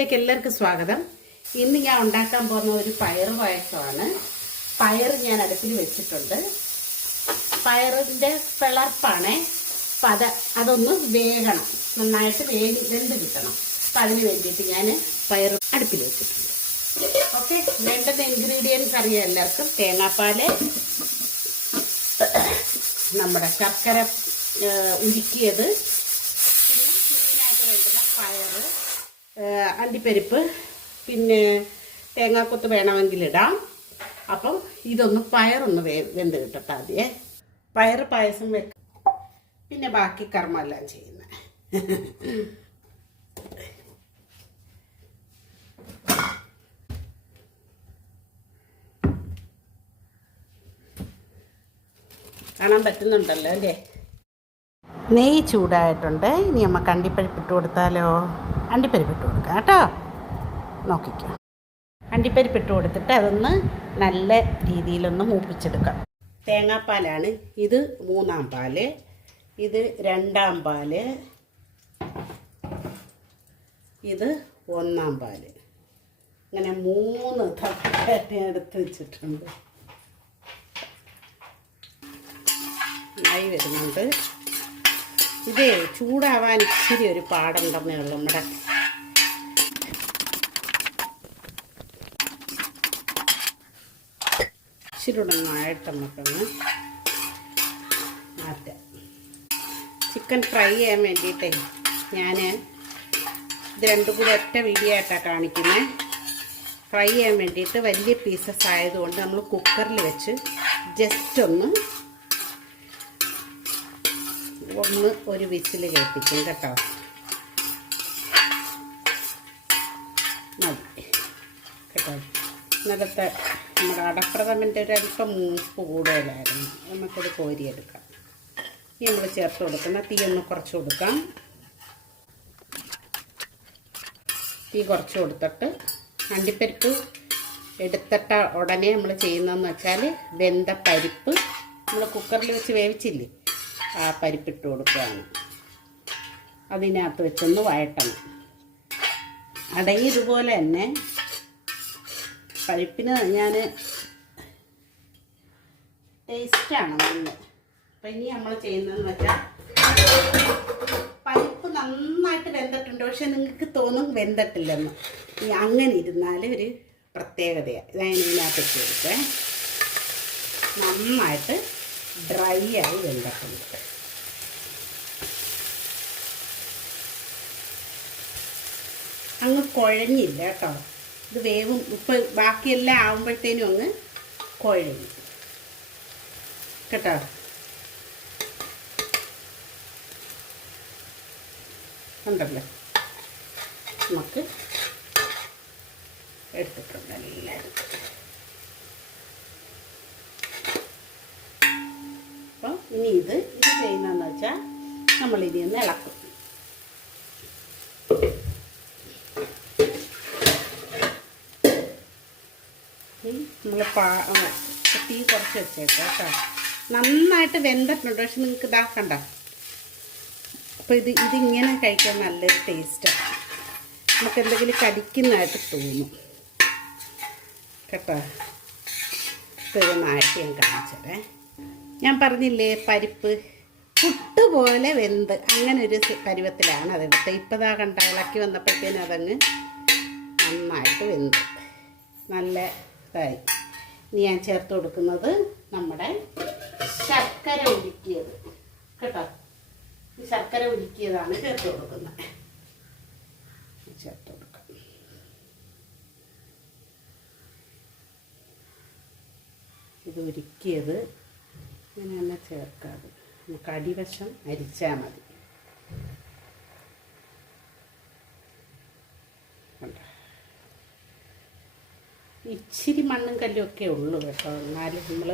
കിച്ചണിലേക്ക് എല്ലാവർക്കും സ്വാഗതം. ഇന്ന് ഞാൻ ഉണ്ടാക്കാൻ പോകുന്ന ഒരു പയർ പായസമാണ്. പയർ ഞാൻ അടുപ്പിൽ വെച്ചിട്ടുണ്ട്. പയറിന്റെ പിളർപ്പാണേ. അപ്പം അത് അതൊന്ന് വേകണം. നന്നായിട്ട് വേഗി വെന്ത് കിട്ടണം. അപ്പം അതിന് വേണ്ടിയിട്ട് ഞാൻ പയർ അടുപ്പിൽ വെച്ചിട്ടുണ്ട്. ഓക്കെ? വേണ്ടുന്ന ഇൻഗ്രീഡിയൻസ് അറിയാം എല്ലാവർക്കും. തേങ്ങാപ്പാൽ നമ്മുടെ ശർക്കര ഉരുക്കിയത് പിന്നെ മെയിനായിട്ട് വേണ്ടുന്ന പയറ് ഏഹ്, അണ്ടിപ്പരിപ്പ് പിന്നെ തേങ്ങാക്കൊത്ത് വേണമെങ്കിൽ ഇടാം അപ്പം ഇതൊന്ന് പയറൊന്ന് വേ വെന്ത് കിട്ടട്ടെ ആദ്യേ. പയർ പായസം വെക്ക പിന്നെ ബാക്കി കർമ്മമെല്ലാം ചെയ്യുന്നത് കാണാൻ പറ്റുന്നുണ്ടല്ലോ അല്ലേ? നെയ്യ് ചൂടായിട്ടുണ്ട്. ഇനി നമുക്ക് കണ്ടിപ്പഴിപ്പിട്ട് കൊടുത്താലോ? അണ്ടിപ്പരിപ്പ് കൊടുക്കുക കൊടുക്കാം കേട്ടോ. നോക്കിക്കോ. അണ്ടിപ്പരിപ്പിട്ട് കൊടുത്തിട്ട് അതൊന്ന് നല്ല രീതിയിലൊന്ന് മൂപ്പിച്ചെടുക്കാം. തേങ്ങാപ്പാലാണ്. ഇത് മൂന്നാം പാൽ. ഇത് രണ്ടാം പാൽ. ഇത് ഒന്നാം പാൽ. അങ്ങനെ മൂന്ന് തവണ എടുത്ത് വെച്ചിട്ടുണ്ട്. ആയി വരുന്നുണ്ട്. ഇതേ ചൂടാവാൻ ഇച്ചിരി ഒരു പാടുണ്ടെന്നേ ഉള്ളൂ നമ്മുടെ ഇച്ചിരി നന്നായിട്ട് നമുക്കൊന്ന് മാറ്റാം. ചിക്കൻ ഫ്രൈ ചെയ്യാൻ വേണ്ടിയിട്ടേ ഞാൻ ഇത് രണ്ടും കൂടി ഒറ്റ വീഡിയോ ആയിട്ടാണ് കാണിക്കുന്നത് ഫ്രൈ ചെയ്യാൻ വേണ്ടിയിട്ട് വലിയ പീസസ് ആയതുകൊണ്ട് നമ്മൾ കുക്കറിൽ വെച്ച് ജസ്റ്റ് ഒന്ന് ഒന്ന് ഒരു വിസിൽ കേൾപ്പിക്കും കേട്ടോ. മതി. കേട്ടോ. ഇന്നലത്തെ നമ്മുടെ അടപ്രഥമന്റെ ഒരു അല്പം മൂപ്പ് കൂടുതലായിരുന്നു. നമുക്കത് കോരിയെടുക്കാം. ഈ നമ്മൾ ചേർത്ത് കൊടുക്കുന്ന തീ ഒന്ന് കുറച്ച് കൊടുക്കാം. തീ കുറച്ച് കൊടുത്തിട്ട് അണ്ടിപ്പരിപ്പ് എടുത്തിട്ട ഉടനെ നമ്മൾ ചെയ്യുന്നതെന്ന് വെച്ചാൽ വെന്ത പരിപ്പ് നമ്മൾ കുക്കറിൽ വെച്ച് വേവിച്ചില്ലേ? ആ പരിപ്പിട്ട് കൊടുക്കുകയാണ്. അതിനകത്ത് വെച്ചൊന്ന് വഴട്ടണം അടയും ഇതുപോലെ തന്നെ പരിപ്പിന് ഞാൻ ടേസ്റ്റാണ് നല്ല അപ്പം ഇനി നമ്മൾ ചെയ്യുന്നതെന്ന് വെച്ചാൽ പരിപ്പ് നന്നായിട്ട് വെന്തിട്ടുണ്ട്. പക്ഷെ നിങ്ങൾക്ക് തോന്നും വെന്തിട്ടില്ലെന്ന്. ഈ അങ്ങനെ ഇരുന്നാൽ ഒരു പ്രത്യേകതയാണ് ഞാൻ ഇതിനകത്ത് ചെയ്തിട്ട് നന്നായിട്ട് ഡ്രൈ ആയി വെന്തിട്ടുണ്ട്. അങ്ങ് കുഴഞ്ഞില്ല കേട്ടോ. ഇത് വേവും. ഉപ്പ് ബാക്കിയെല്ലാം ആവുമ്പോഴത്തേനും അങ്ങ് കുഴഞ്ഞു കേട്ടോ? ഉണ്ടല്ലോ. നമുക്ക് എടുത്തിട്ടുണ്ട് എല്ലാവരും. അപ്പം ഇനി ഇത് ഇത് ചെയ്യുന്നതെന്ന് വെച്ചാൽ നമ്മളിനി ഒന്ന് ഇളക്കും. നമ്മൾ പാ തീ കുറച്ച് വെച്ചേക്കാം കേട്ടോ. നന്നായിട്ട് വെന്തിട്ടുണ്ട്. പക്ഷെ നിങ്ങൾക്ക് ഇതാക്കണ്ട അപ്പോൾ ഇത് ഇതിങ്ങനെ കഴിക്കാൻ നല്ലൊരു ടേസ്റ്റാണ് നമുക്ക് എന്തെങ്കിലും കടിക്കുന്നതായിട്ട് തോന്നും. കേട്ടോ? ഇപ്പോൾ ഇത് ഞാൻ കാണിച്ചതേ. ഞാൻ പറഞ്ഞില്ലേ പരിപ്പ് പുട്ട് പോലെ വെന്ത്. അങ്ങനെ ഒരു പരുവത്തിലാണ് അതെടുത്തത് ഇപ്പം ഇതാ കണ്ട ഇളക്കി വന്നപ്പോഴത്തേനും അതങ്ങ് നന്നായിട്ട് വെന്ത്. നല്ല ഇതായി. ഇനി ഞാൻ ചേർത്ത് കൊടുക്കുന്നത് നമ്മുടെ ശർക്കര ഉരുക്കിയത്. കേട്ടോ? ശർക്കര ഉരുക്കിയതാണ് ചേർത്ത് കൊടുക്കുന്നത്. ചേർത്ത് കൊടുക്കാം. ഇത് ഉരുക്കിയത് ഇങ്ങനെ തന്നെ ചേർക്കാതെ. നമുക്ക് അടിവശം അരിച്ചാൽ മതി. ഇച്ചിരി മണ്ണും കല്ലും ഒക്കെ ഉള്ളൂ കേട്ടോ. എന്നാലും നമ്മൾ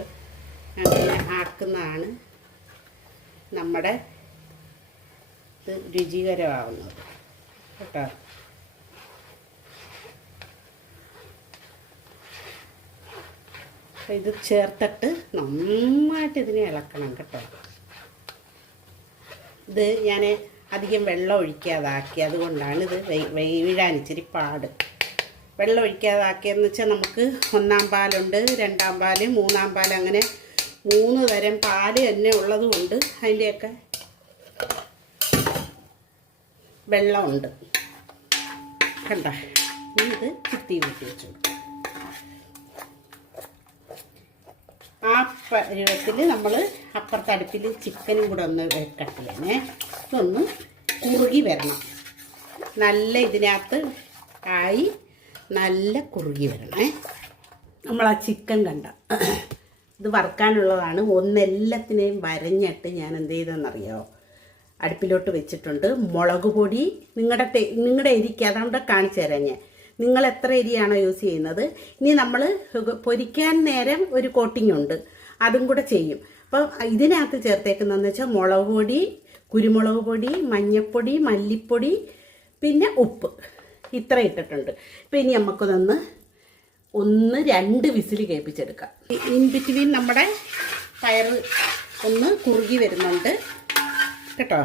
അങ്ങനെ ആക്കുന്നതാണ് നമ്മുടെ ഇത് രുചികരമാവുന്നത് കേട്ടോ. ഇത് ചേർത്തിട്ട് നന്നായിട്ട് ഇതിനെ ഇളക്കണം കേട്ടോ. ഇത് ഞാൻ അധികം വെള്ളം ഒഴിക്കാതാക്കി അതുകൊണ്ടാണ് ഇത് വീഴാൻ ഇച്ചിരി പാട്. വെള്ളം ഒഴിക്കാതാക്കിയെന്ന് വെച്ചാൽ നമുക്ക് ഒന്നാം പാലുണ്ട് രണ്ടാം പാൽ മൂന്നാം പാൽ അങ്ങനെ മൂന്ന് തരം പാൽ തന്നെ ഉള്ളതുകൊണ്ട് അതിന്റെയൊക്കെ വെള്ളമുണ്ട്. കണ്ട? ഇത് കുത്തി കൂട്ടി വെച്ചു. ആ പരുവത്തിൽ നമ്മൾ അപ്പുറത്തെ അടുപ്പിൽ ചിക്കനും കൂടെ ഒന്ന് കട്ടിയാണേ ഇതൊന്ന് കുറുകി വരണം. നല്ല ഇതിനകത്ത് ആയി നല്ല കുറുകി വരണേ. നമ്മൾ ആ ചിക്കൻ കണ്ട. ഇത് വറുക്കാനുള്ളതാണ്. ഒന്നെല്ലാത്തിനെയും വരഞ്ഞിട്ട് ഞാൻ എന്ത് ചെയ്തെന്നറിയോ അടുപ്പിലോട്ട് വെച്ചിട്ടുണ്ട്. മുളക് പൊടി. നിങ്ങളുടെ നിങ്ങളുടെ എരിക്ക് അതുകൊണ്ട് കാണിച്ചു തരാം ഞാൻ. നിങ്ങൾ എത്ര എരിയാണോ യൂസ് ചെയ്യുന്നത്? ഇനി നമ്മൾ പൊരിക്കാൻ നേരം ഒരു കോട്ടിംഗ് ഉണ്ട്. അതും കൂടെ ചെയ്യും. അപ്പോൾ ഇതിനകത്ത് ചേർത്തേക്കുന്നതെന്ന് വെച്ചാൽ മുളക് പൊടി കുരുമുളക് പൊടി മഞ്ഞൾപ്പൊടി മല്ലിപ്പൊടി പിന്നെ ഉപ്പ്. ഇത്ര ഇട്ടിട്ടുണ്ട്. ഇപ്പം ഇനി നമുക്കൊന്ന് ഒന്ന് രണ്ട് വിസിൽ കേൾപ്പിച്ചെടുക്കാം. ഇൻ ബിറ്റ്വീൻ നമ്മുടെ പയർ ഒന്ന് കുറുകി വരുന്നുണ്ട്. കേട്ടോ?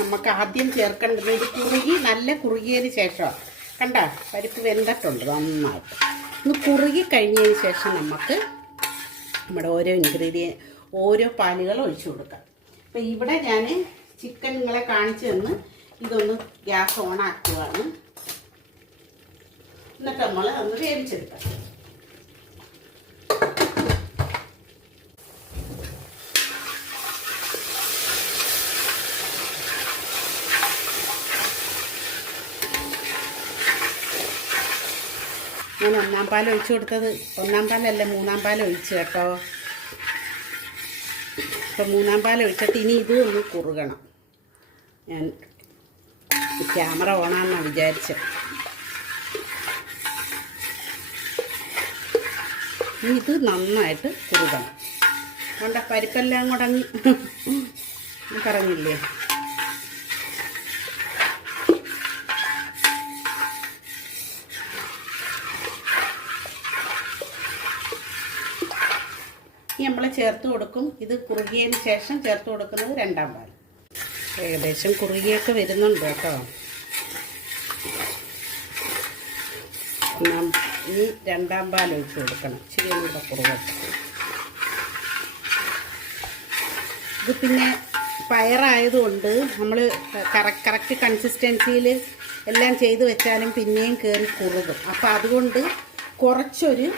നമുക്ക് ആദ്യം ചേർക്കേണ്ടത് ഇത് കുറുകി നല്ല കുറുകിയതിന് ശേഷം കണ്ട? പരിപ്പ് വെന്തിട്ടുണ്ട് നന്നായിട്ട്. ഒന്ന് കുറുകി കഴിഞ്ഞതിന് ശേഷം നമുക്ക് നമ്മുടെ ഓരോ ഇൻഗ്രീഡിയൻ ഓരോ പാലുകൾ ഒഴിച്ചു കൊടുക്കാം. അപ്പം ഇവിടെ ഞാൻ ചിക്കൻ നിങ്ങളെ കാണിച്ചു തന്ന് ഇതൊന്ന് ഗ്യാസ് ഓൺ ആക്കുകയാണ് എന്നിട്ട് നമ്മൾ ഒന്ന് വേവിച്ചെടുക്കാം. ഞാൻ ഒന്നാം പാൽ ഒഴിച്ചു കൊടുത്തത്. ഒന്നാം പാലല്ല മൂന്നാം പാൽ ഒഴിച്ചു കേട്ടോ. അപ്പൊ മൂന്നാം പാൽ ഒഴിച്ചിട്ട് ഇനി ഇത് ഒന്ന് കുറുകണം. ഞാൻ ക്യാമറ ഓണാന്നാണ് വിചാരിച്ചത്. ഇത് നന്നായിട്ട് കുറുകണം. അതുകൊണ്ട് പരിപ്പെല്ലാം കൂടങ്ങി പറഞ്ഞില്ലേ? നമ്മൾ ചേർത്ത് കൊടുക്കും. ഇത് കുറുകിയതിന് ശേഷം ചേർത്ത് കൊടുക്കുന്നത് രണ്ടാം പാൽ ഏകദേശം കുറുകിയൊക്കെ വരുന്നുണ്ട് കേട്ടോ. ഇനി രണ്ടാം പാൽ ഒഴിച്ച് കൊടുക്കണം. ഇച്ചിരി കൂടെ കുറവ്. ഇത് പിന്നെ പയറായതുകൊണ്ട് നമ്മൾ കറക്റ്റ് കൺസിസ്റ്റൻസിയിൽ എല്ലാം ചെയ്ത് വെച്ചാലും പിന്നെയും കയറി കുറുകും. അപ്പോൾ അതുകൊണ്ട് കുറച്ചൊരു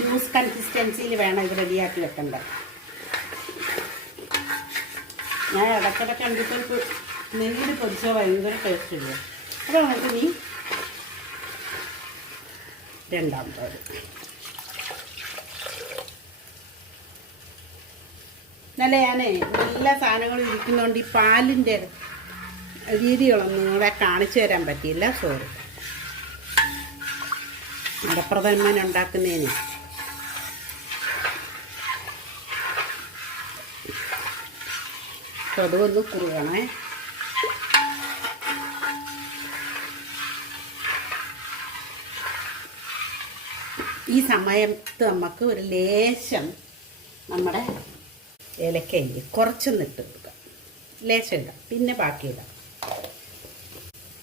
ലൂസ് കൺസിസ്റ്റൻസിയിൽ വേണം ഇത് റെഡിയാക്കി വെക്കേണ്ടത് ഞാൻ ഇടയ്ക്കിടയ്ക്ക് കണ്ടിട്ട് നെല്ലിൽ പൊരിച്ചാൽ ഭയങ്കര ടേസ്റ്റ് ഇല്ല അപ്പോൾ നമുക്ക് ഇനി രണ്ടാം പാൽ നല്ല ഞാനേ എല്ലാ സാധനങ്ങളും ഇരിക്കുന്നതുകൊണ്ട് ഈ പാലിന്റെ രീതികളൊന്നും നിങ്ങളെ കാണിച്ചു തരാൻ പറ്റിയില്ല സോറി അടപ്രഥമൻ ഉണ്ടാക്കുന്നതിന്. അതൊന്ന് കുറുകണേ. ഈ സമയത്ത് നമുക്ക് ഒരു ലേശം നമ്മുടെ ഏലക്കയിൽ കുറച്ചൊന്ന് ഇട്ട് കൊടുക്കാം ലേശം ഇടാം. പിന്നെ ബാക്കി ഇടാം.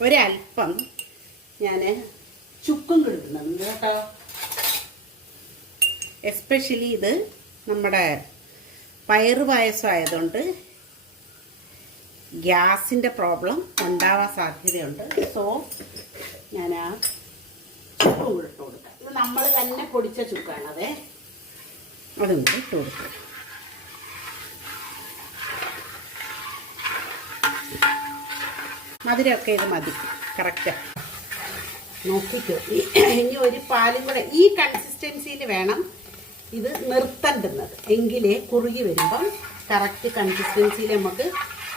ഒരല്പം ഞാൻ ചുക്കും കിട്ടുന്നുണ്ട് കേട്ടോ. എസ്പെഷ്യലി ഇത് നമ്മുടെ പയറ് പായസം ആയതുകൊണ്ട് ഗ്യാസിന്റെ പ്രോബ്ലം ഉണ്ടാവാൻ സാധ്യതയുണ്ട്. സോ ഞാൻ ആ ചുക്കും ഇട്ട് നമ്മൾ തന്നെ പൊടിച്ച ചുക്കാണതേ. അതും കൂടി ഇട്ട് കൊടുക്കുക മധുരമൊക്കെ ഇത് മതി. കറക്റ്റ് നോക്കിക്കോ. ഇനി ഒരു പാലും കൂടെ. ഈ കൺസിസ്റ്റൻസിയിൽ വേണം ഇത് നിർത്തേണ്ടുന്നത്. എങ്കിലേ കുറുകി വരുമ്പം കറക്റ്റ് കൺസിസ്റ്റൻസിയിൽ നമുക്ക്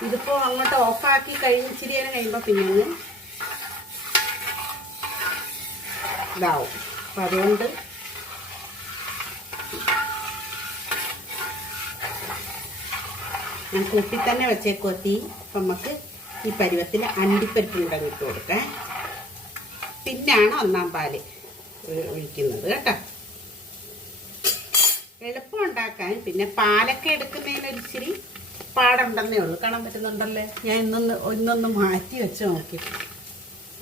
ഇതിപ്പോൾ അങ്ങോട്ട് ഓഫാക്കി കഴിഞ്ഞ് ഇച്ചിരി നേരം കഴിയുമ്പോൾ പിന്നെ ഇതാവും. അപ്പം അതുകൊണ്ട് ഞാൻ കൂട്ടി തന്നെ വെച്ചേക്കോ തീ. അപ്പം നമുക്ക് ഈ പരുവത്തിൽ അണ്ടിപ്പരിപ്പ് കൂടെ ഇട്ട് കൊടുക്കാം. പിന്നാണ് ഒന്നാം പാൽ ഒഴിക്കുന്നത് കേട്ടോ. എളുപ്പം ഉണ്ടാക്കാൻ. പിന്നെ പാലൊക്കെ എടുക്കുന്നതിന് ഒരു ഇച്ചിരി പാടുണ്ടെന്നേ ഉള്ളൂ. കാണാൻ പറ്റുന്നുണ്ടല്ലേ? ഞാൻ ഇന്നൊന്ന് ഇന്നൊന്ന് മാറ്റി വെച്ച് നോക്കി.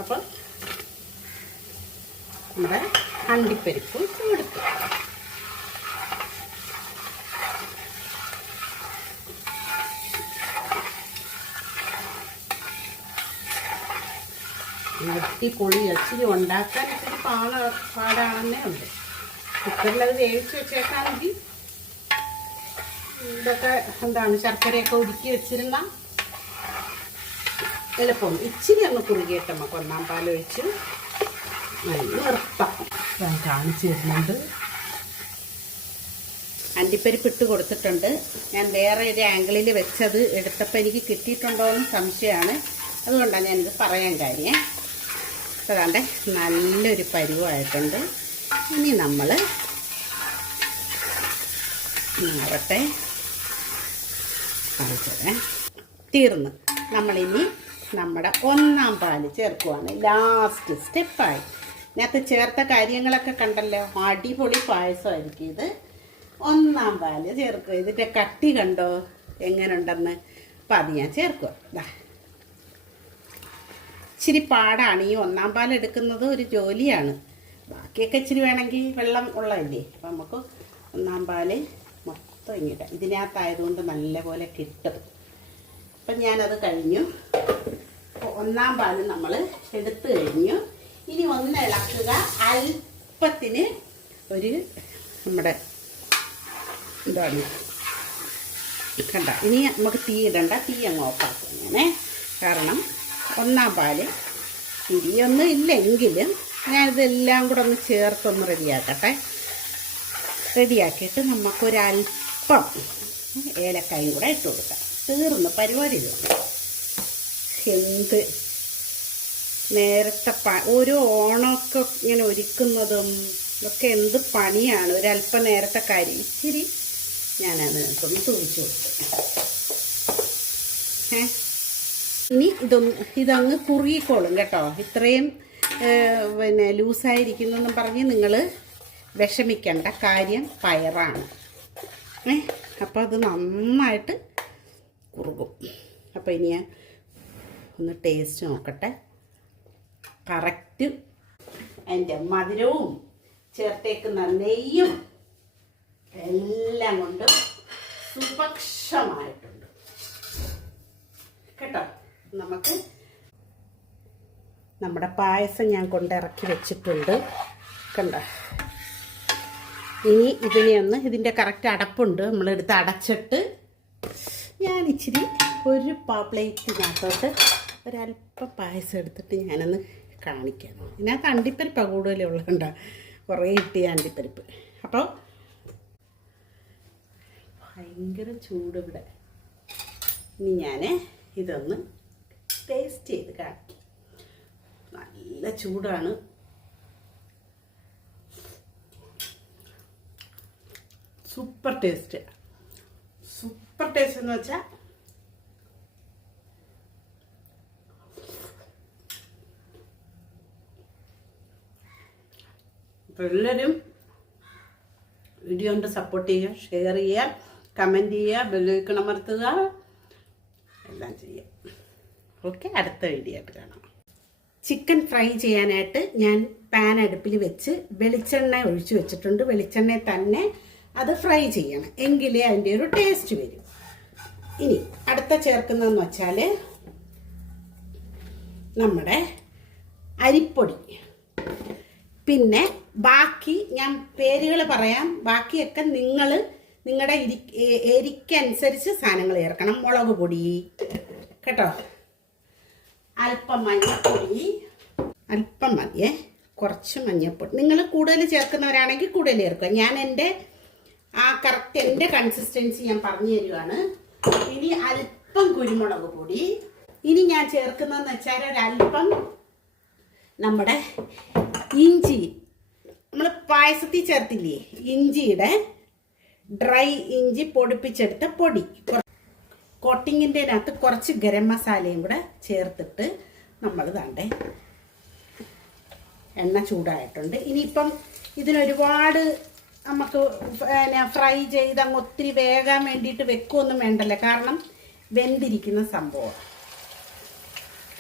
അപ്പം നമ്മുടെ അണ്ടിപ്പരിപ്പ് ഇട്ട് കൊടുത്തു പൊളി ഇച്ചിരി ഉണ്ടാക്കാൻ ഇച്ചിരി പാള പാടാണെന്നേ ഉണ്ട് കുക്കറിൽ അത് വേവിച്ച് വെച്ചേക്കാണെങ്കിൽ ഇതൊക്കെ എന്താണ് ശർക്കരയൊക്കെ ഉരുക്കി വെച്ചിരുന്ന എളുപ്പം. ഇച്ചിരി ഒന്ന് കുറുകിയിട്ട് നമുക്ക് ഒന്നാം പാലൊഴിച്ച് നിർത്താം ഞാൻ കാണിച്ചു തരുന്നുണ്ട്. അണ്ടിപ്പരിപ്പ് ഇട്ട് കൊടുത്തിട്ടുണ്ട്. ഞാൻ വേറെ ഒരു ആംഗിളിൽ വെച്ചത് എടുത്തപ്പോൾ എനിക്ക് കിട്ടിയിട്ടുണ്ടോ എന്ന് സംശയമാണ്. അതുകൊണ്ടാണ് ഞാനിത് പറയാൻ കാര്യം. അതാണ്ട് നല്ലൊരു പരിവായിട്ടുണ്ട്. ഇനി നമ്മൾ മാറട്ടെ. കാണിച്ചതേ തീർന്ന്. നമ്മളിനി നമ്മുടെ ഒന്നാം പാൽ ചേർക്കുവാണ്. ലാസ്റ്റ് സ്റ്റെപ്പായി. ഇതിനകത്ത് ചേർത്ത കാര്യങ്ങളൊക്കെ കണ്ടല്ലോ? അടിപൊളി പായസമായിരിക്കും ഇത്. ഒന്നാം പാൽ ചേർക്കുക ഇതിന്റെ കട്ടി കണ്ടോ? എങ്ങനെയുണ്ടെന്ന് അപ്പം അത് ഞാൻ ചേർക്കുക ഇച്ചിരി പാടാണ്. ഈ ഒന്നാം പാൽ എടുക്കുന്നത് ഒരു ജോലിയാണ്. ബാക്കിയൊക്കെ ഇച്ചിരി വേണമെങ്കിൽ വെള്ളം ഉള്ളതല്ലേ? അപ്പം നമുക്ക് ഒന്നാം പാൽ മൊത്തം ഇങ്ങനെ ഇതിനകത്തായതുകൊണ്ട് നല്ലപോലെ കിട്ടും. അപ്പം ഞാനത് കഴിഞ്ഞു. ഒന്നാം പാൽ നമ്മൾ എടുത്തു കഴിഞ്ഞു. ഇനി ഒന്ന് ഇളക്കുക അല്പത്തിന് ഒരു നമ്മുടെ എന്താണ്? കണ്ട ഇനി നമുക്ക് തീ ഇടണ്ട. തീ അങ്ങ് ഓഫാക്കും അങ്ങനെ കാരണം ഒന്നാം പാൽ തിരിയൊന്നും ഇല്ലെങ്കിലും ഞാനിതെല്ലാം കൂടെ ഒന്ന് ചേർത്തൊന്ന് റെഡിയാക്കട്ടെ റെഡിയാക്കിയിട്ട് നമുക്കൊരല്പം ഏലക്കായും കൂടെ ഇട്ട് കൊടുക്കാം. തീർന്ന് പരിപാടി എന്ത് നേരത്തെ പ ഒരു ഓണമൊക്കെ ഇങ്ങനെ ഒരുക്കുന്നതും ഇതൊക്കെ എന്ത് പണിയാണ്? ഒരല്പം നേരത്തെ കാര്യം ഇച്ചിരി ഞാനത് ഒന്ന് തൂവിച്ചു കൊടുത്തു. ഏ? ഇനി ഇതൊന്ന് ഇതങ്ങ് കുറുകിക്കോളും കേട്ടോ. ഇത്രയും പിന്നെ ലൂസായിരിക്കുന്നെന്നും പറഞ്ഞ് നിങ്ങൾ വിഷമിക്കേണ്ട. കാര്യം പയറാണ്. ഏ? അപ്പോൾ അത് നന്നായിട്ട് കുറുകും. അപ്പോൾ ഇനി ഞാൻ ഒന്ന് ടേസ്റ്റ് നോക്കട്ടെ. കറക്റ്റ്. അതിന്റെ മധുരവും ചേർത്തേക്കുന്ന നെയ്യും എല്ലാം കൊണ്ട് സുപക്ഷമായിട്ടുണ്ട് കേട്ടോ? നമുക്ക് നമ്മുടെ പായസം ഞാൻ കൊണ്ടിറക്കി വെച്ചിട്ടുണ്ട്. കണ്ട? ഇനി ഇതിനെ ഒന്ന് ഇതിന്റെ കറക്റ്റ് അടപ്പുണ്ട്. നമ്മളെടുത്ത് അടച്ചിട്ട് ഞാൻ ഇച്ചിരി ഒരു പ്ലേറ്റിനകത്തോട്ട് ഒരല്പം പായസം എടുത്തിട്ട് ഞാനൊന്ന് കാണിക്കാം ഇതിനകത്ത് അണ്ടിപ്പരിപ്പാണ് കൂടുതലും ഉള്ളതുണ്ട് കുറേ കിട്ടിയ അണ്ടിപ്പരിപ്പ്. അപ്പോൾ ഭയങ്കര ചൂട് ഇവിടെ. ഇനി ഞാൻ ഇതൊന്ന് ടേസ്റ്റ് ചെയ്ത് കാണിക്കാം. നല്ല ചൂടാണ്. സൂപ്പർ ടേസ്റ്റ് സൂപ്പർ ടേസ്റ്റ് എന്ന് വെച്ചാൽ അപ്പോൾ എല്ലാവരും വീഡിയോ കൊണ്ട് സപ്പോർട്ട് ചെയ്യുക ഷെയർ ചെയ്യുക കമന്റ് ചെയ്യുക ബെല്ലൈക്കൺ അമർത്തുക എല്ലാം ചെയ്യുക. ഓക്കെ അടുത്ത വീഡിയോ ആയിട്ട് കാണാം. ചിക്കൻ ഫ്രൈ ചെയ്യാനായിട്ട് ഞാൻ പാൻ അടുപ്പിൽ വെച്ച് വെളിച്ചെണ്ണ ഒഴിച്ചു വെച്ചിട്ടുണ്ട്. വെളിച്ചെണ്ണ തന്നെ അത് ഫ്രൈ ചെയ്യണം. എങ്കിലേ അതിന്റെ ഒരു ടേസ്റ്റ് വരും. ഇനി അടുത്ത ചേർക്കുന്നതെന്ന് വെച്ചാൽ നമ്മുടെ അരിപ്പൊടി. പിന്നെ ബാക്കി ഞാൻ പേരുകൾ പറയാം. ബാക്കിയൊക്കെ നിങ്ങൾ നിങ്ങളുടെ ഇരി എരിക്കനുസരിച്ച് സാധനങ്ങൾ ചേർക്കണം. മുളക് പൊടി. കേട്ടോ? അല്പം മഞ്ഞൾപ്പൊടി അല്പം മതിയേ കുറച്ച് മഞ്ഞൾപ്പൊടി നിങ്ങൾ കൂടുതൽ ചേർക്കുന്നവരാണെങ്കിൽ കൂടുതൽ ചേർക്കുക. ഞാൻ എന്റെ ആ കറക്റ്റ് എന്റെ കൺസിസ്റ്റൻസി ഞാൻ പറഞ്ഞു തരുവാണ്. ഇനി അല്പം കുരുമുളക് പൊടി. ഇനി ഞാൻ ചേർക്കുന്നതെന്ന് വെച്ചാൽ ഒരല്പം നമ്മുടെ ഇഞ്ചി. നമ്മൾ പായസത്തിൽ ചേർത്തില്ലേ? ഇഞ്ചിയുടെ ഡ്രൈ ഇഞ്ചി പൊടിപ്പിച്ചെടുത്ത പൊടി. കോട്ടിങ്ങിന്റെ അകത്ത് കുറച്ച് ഗരം മസാലയും കൂടെ ചേർത്തിട്ട് നമ്മൾ തണ്ടേ എണ്ണ ചൂടായിട്ടുണ്ട്. ഇനിയിപ്പം ഇതിനൊരുപാട് നമുക്ക് പിന്നെ ഫ്രൈ ചെയ്ത് അങ്ങ് ഒത്തിരി വേകാൻ വേണ്ടിയിട്ട് വെക്കുകയൊന്നും വേണ്ടല്ലോ? കാരണം വെന്തിരിക്കുന്ന സംഭവം.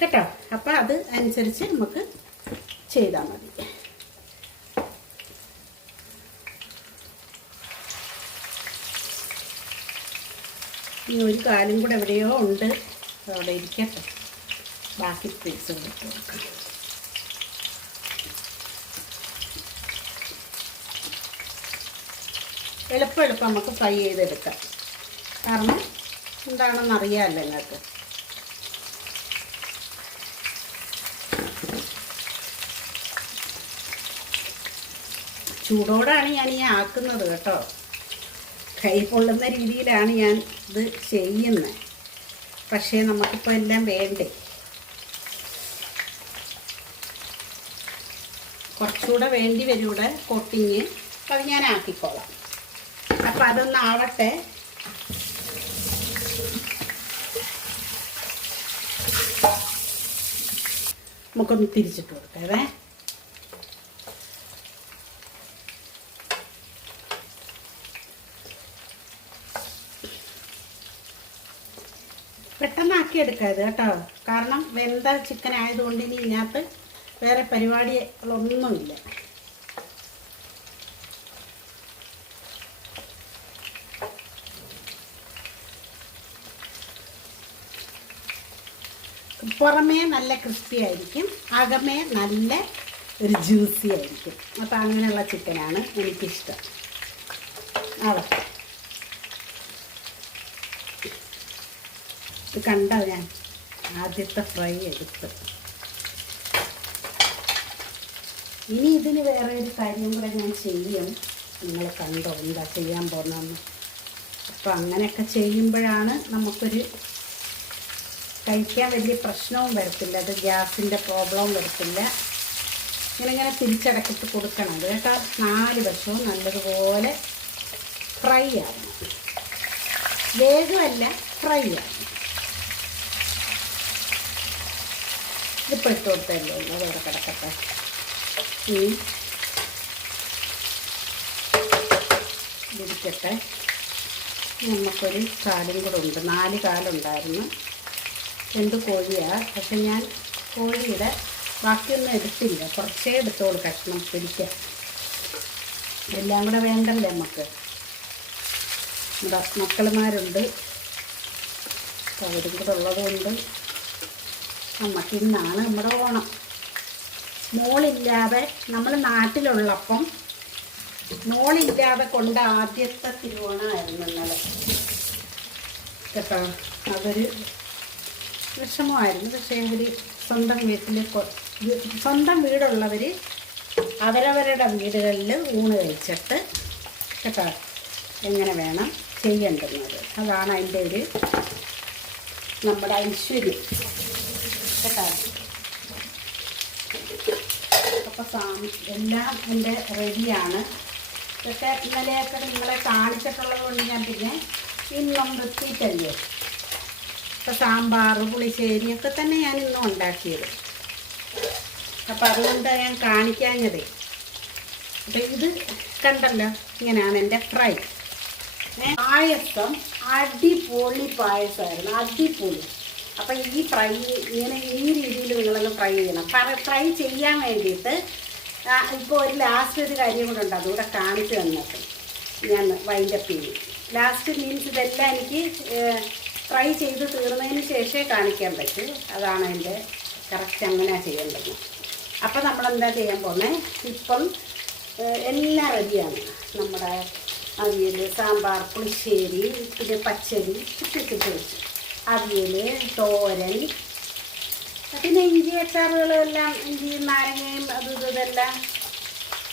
കേട്ടോ? അപ്പം അത് അനുസരിച്ച് നമുക്ക് ചെയ്താൽ മതി. ഇനി ഒരു കാലും കൂടെ എവിടെയോ ഉണ്ട്. അവിടെ ഇരിക്കട്ടെ. ബാക്കി പീസ് കൊടുക്കാം എളുപ്പം എളുപ്പം നമുക്ക് ഫ്രൈ ചെയ്തെടുക്കാം. കാരണം എന്താണെന്ന് അറിയാമല്ലോ നിങ്ങൾക്ക് ചൂടോടാണ് ഞാൻ ഈ ആക്കുന്നത് കേട്ടോ. കൈ കൊള്ളുന്ന രീതിയിലാണ് ഞാൻ ഇത് ചെയ്യുന്നത് പക്ഷേ നമുക്കിപ്പോൾ എല്ലാം വേണ്ടേ? കുറച്ചുകൂടെ വേണ്ടി വരും ഇവിടെ കോട്ടിങ്? അത് ഞാൻ ആക്കിക്കോളാം. അപ്പം അതൊന്ന് ആവട്ടെ. നമുക്കൊന്ന് തിരിച്ചിട്ട് കൊടുക്കാവേ പെട്ടെന്നാക്കി എടുക്കരുത് കേട്ടോ. കാരണം വെന്ത ചിക്കൻ ആയതുകൊണ്ട് ഇനി ഇതിനകത്ത് വേറെ പരിപാടികളൊന്നുമില്ല. പുറമേ നല്ല ക്രിസ്പി ആയിരിക്കും അകമേ നല്ല ഒരു ജ്യൂസി ആയിരിക്കും. അപ്പോൾ അങ്ങനെയുള്ള ചിക്കനാണ് എനിക്കിഷ്ടം. ആവട്ടെ. ഇത് കണ്ടോ ഞാൻ? ആദ്യത്തെ ഫ്രൈ എടുത്ത്. ഇനി ഇതിന് വേറെ ഒരു കാര്യം കൂടെ ഞാൻ ചെയ്യും. നിങ്ങൾ കണ്ടോ എന്താ ചെയ്യാൻ പോകുന്നതെന്ന്. അപ്പം അങ്ങനെയൊക്കെ ചെയ്യുമ്പോഴാണ് നമുക്കൊരു കഴിക്കാൻ വലിയ പ്രശ്നവും വരത്തില്ല. അത് ഗ്യാസിന്റെ പ്രോബ്ലവും വരത്തില്ല. ഇങ്ങനെ തിരിച്ചടക്കിട്ട് കൊടുക്കണം. കേട്ടോ നാല് വശവും നല്ലതുപോലെ ഫ്രൈ ആവണം. വേഗമല്ല ഫ്രൈ ആവണം. ഇതിപ്പോൾ ഇട്ട് കൊടുത്തല്ലോ ഉള്ളൂ വേറെ കിടക്കട്ടെ. ഇരിക്കട്ടെ നമുക്കൊരു കാലും കൂടെ ഉണ്ട്. നാല് കാലുണ്ടായിരുന്നു. രണ്ട് കോഴിയാണ് പക്ഷെ ഞാൻ കോഴിയുടെ ബാക്കിയൊന്നും എടുത്തില്ല. കുറച്ചേ എടുത്തോളൂ കഷ്ണം പിടിക്കാൻ. എല്ലാം കൂടെ വേണ്ടല്ലേ നമുക്ക്? നമ്മുടെ മക്കളുമാരുണ്ട്. അവരും കൂടെ ഉള്ളതുകൊണ്ട് നമുക്ക് ഇന്നാണ് നമ്മുടെ ഓണം. മോളില്ലാതെ നമ്മൾ നാട്ടിലുള്ളപ്പം മോളില്ലാതെ കൊണ്ട ആദ്യത്തെ തിരുവോണമായിരുന്നു ഇന്നലെ. കേട്ടോ? അതൊരു വിഷമമായിരുന്നു. പക്ഷേ അവർ സ്വന്തം വീട്ടിൽ സ്വന്തം വീടുള്ളവർ അവരവരുടെ വീടുകളിൽ ഊണ് കഴിച്ചിട്ട് കേട്ടോ എങ്ങനെ വേണം ചെയ്യേണ്ടുന്നത്. അതാണ് അതിന്റെ ഒരു നമ്മുടെ ഐശ്വര്യം. കേട്ടോ അപ്പോൾ സാം എല്ലാം എന്റെ റെഡിയാണ്. ഇതൊക്കെ ഇന്നലെയൊക്കെ നിങ്ങളെ കാണിച്ചിട്ടുള്ളത് കൊണ്ട് ഞാൻ പിന്നെ ഇന്നും വൃത്തിയിട്ടല്ലേ ഇപ്പോൾ സാമ്പാർ പുളിശ്ശേരിയൊക്കെ തന്നെ ഞാൻ ഇന്നും ഉണ്ടാക്കിയത്. അപ്പോൾ അതുകൊണ്ടാണ് ഞാൻ കാണിക്കാഞ്ഞത്. അപ്പം ഇത് കണ്ടല്ലോ ഇങ്ങനെയാണ് എന്റെ ഫ്രൈ. പായസം അടിപൊളി പായസമായിരുന്നു അടിപൊളി. അപ്പം ഈ ഫ്രൈ ഇങ്ങനെ ഈ രീതിയിൽ നിങ്ങളൊന്ന് ഫ്രൈ ചെയ്യണം. ഫ്രൈ ചെയ്യാൻ വേണ്ടിയിട്ട് ഇപ്പോൾ ഒരു ലാസ്റ്റ് ഒരു കാര്യം കൂടെ ഉണ്ട്. അതുകൂടെ കാണിച്ചു തന്നിട്ട് ഞാൻ വൈൻഡപ്പ് ചെയ്യും. ലാസ്റ്റ് മീൻസ് ഇതെല്ലാം എനിക്ക് ഫ്രൈ ചെയ്ത് തീർന്നതിന് ശേഷമേ കാണിക്കാൻ പറ്റൂ. അതാണ് അതിന്റെ കറക്റ്റ് അങ്ങനെ ചെയ്യേണ്ടത്. അപ്പം നമ്മളെന്താ ചെയ്യാൻ പോകുന്നത് ഇപ്പം എല്ലാം റെഡിയാണ് നമ്മുടെ അവിയൽ സാമ്പാർ പുളിശ്ശേരി പിന്നെ പച്ചരി ഇട്ടിട്ട് വെച്ചു. അവിയൽ തോരൻ പിന്നെ ഇഞ്ചി അച്ചാറുകളും എല്ലാം ഇഞ്ചിയും നാരങ്ങയും അതും ഇതെല്ലാം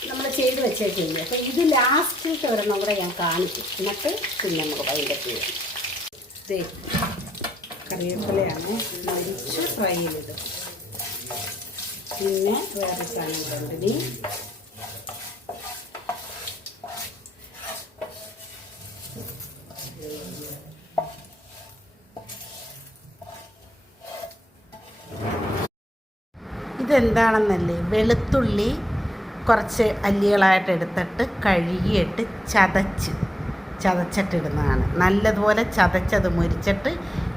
നമ്മൾ ചെയ്ത് വെച്ചേക്കില്ലേ അപ്പോൾ ഇത് ലാസ്റ്റിലത്തെ ഒരെണ്ണം കൂടെ ഞാൻ കാണിക്കും. എന്നിട്ട് പിന്നെ നമുക്ക് വൈകിട്ട് ചെയ്യാം. ദേ കറിവേപ്പിലയാണ് മരിച്ച് ഫ്രൈ ചെയ്തത്. പിന്നെ വേറെ സാധനങ്ങളുണ്ട് ഇനി ഇതെന്താണെന്നല്ലേ വെളുത്തുള്ളി കുറച്ച് അല്ലികളായിട്ട് എടുത്തിട്ട് കഴുകിയിട്ട് ചതച്ച് ചതച്ചിട്ടിടുന്നതാണ്. നല്ലതുപോലെ ചതച്ചത് മുരിച്ചിട്ട്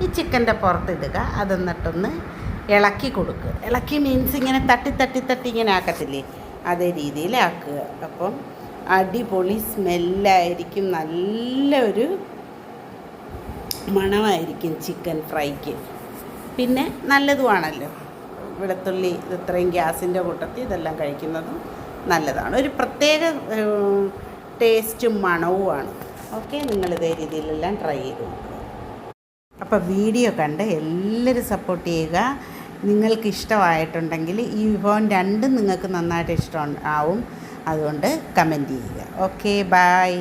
ഈ ചിക്കന്റെ പുറത്തിടുക. അതെന്നിട്ടൊന്ന് ഇളക്കി കൊടുക്കുക. ഇളക്കി മീൻസ് ഇങ്ങനെ തട്ടി തട്ടി തട്ടി ഇങ്ങനെ ആക്കത്തില്ലേ? അതേ രീതിയിൽ ആക്കുക അപ്പം അടിപൊളി സ്മെല്ലായിരിക്കും. നല്ലൊരു മണമായിരിക്കും ചിക്കൻ ഫ്രൈക്ക്. പിന്നെ നല്ലതുമാണല്ലോ. വെളുത്തുള്ളി ഇത്രയും ഗ്യാസിന്റെ കൂട്ടത്തിൽ ഇതെല്ലാം കഴിക്കുന്നതും നല്ലതാണ്. ഒരു പ്രത്യേക ടേസ്റ്റും മണവുമാണ്. ഓക്കെ നിങ്ങൾ ഇതേ രീതിയിലെല്ലാം ട്രൈ ചെയ്ത് നോക്കുക. അപ്പോൾ വീഡിയോ കണ്ട് എല്ലാവരും സപ്പോർട്ട് ചെയ്യുക. നിങ്ങൾക്ക് ഇഷ്ടമായിട്ടുണ്ടെങ്കിൽ ഈ വിഭവം രണ്ടും നിങ്ങൾക്ക് നന്നായിട്ട് ഇഷ്ടം ആവും. അതുകൊണ്ട് കമന്റ് ചെയ്യുക. Okay bye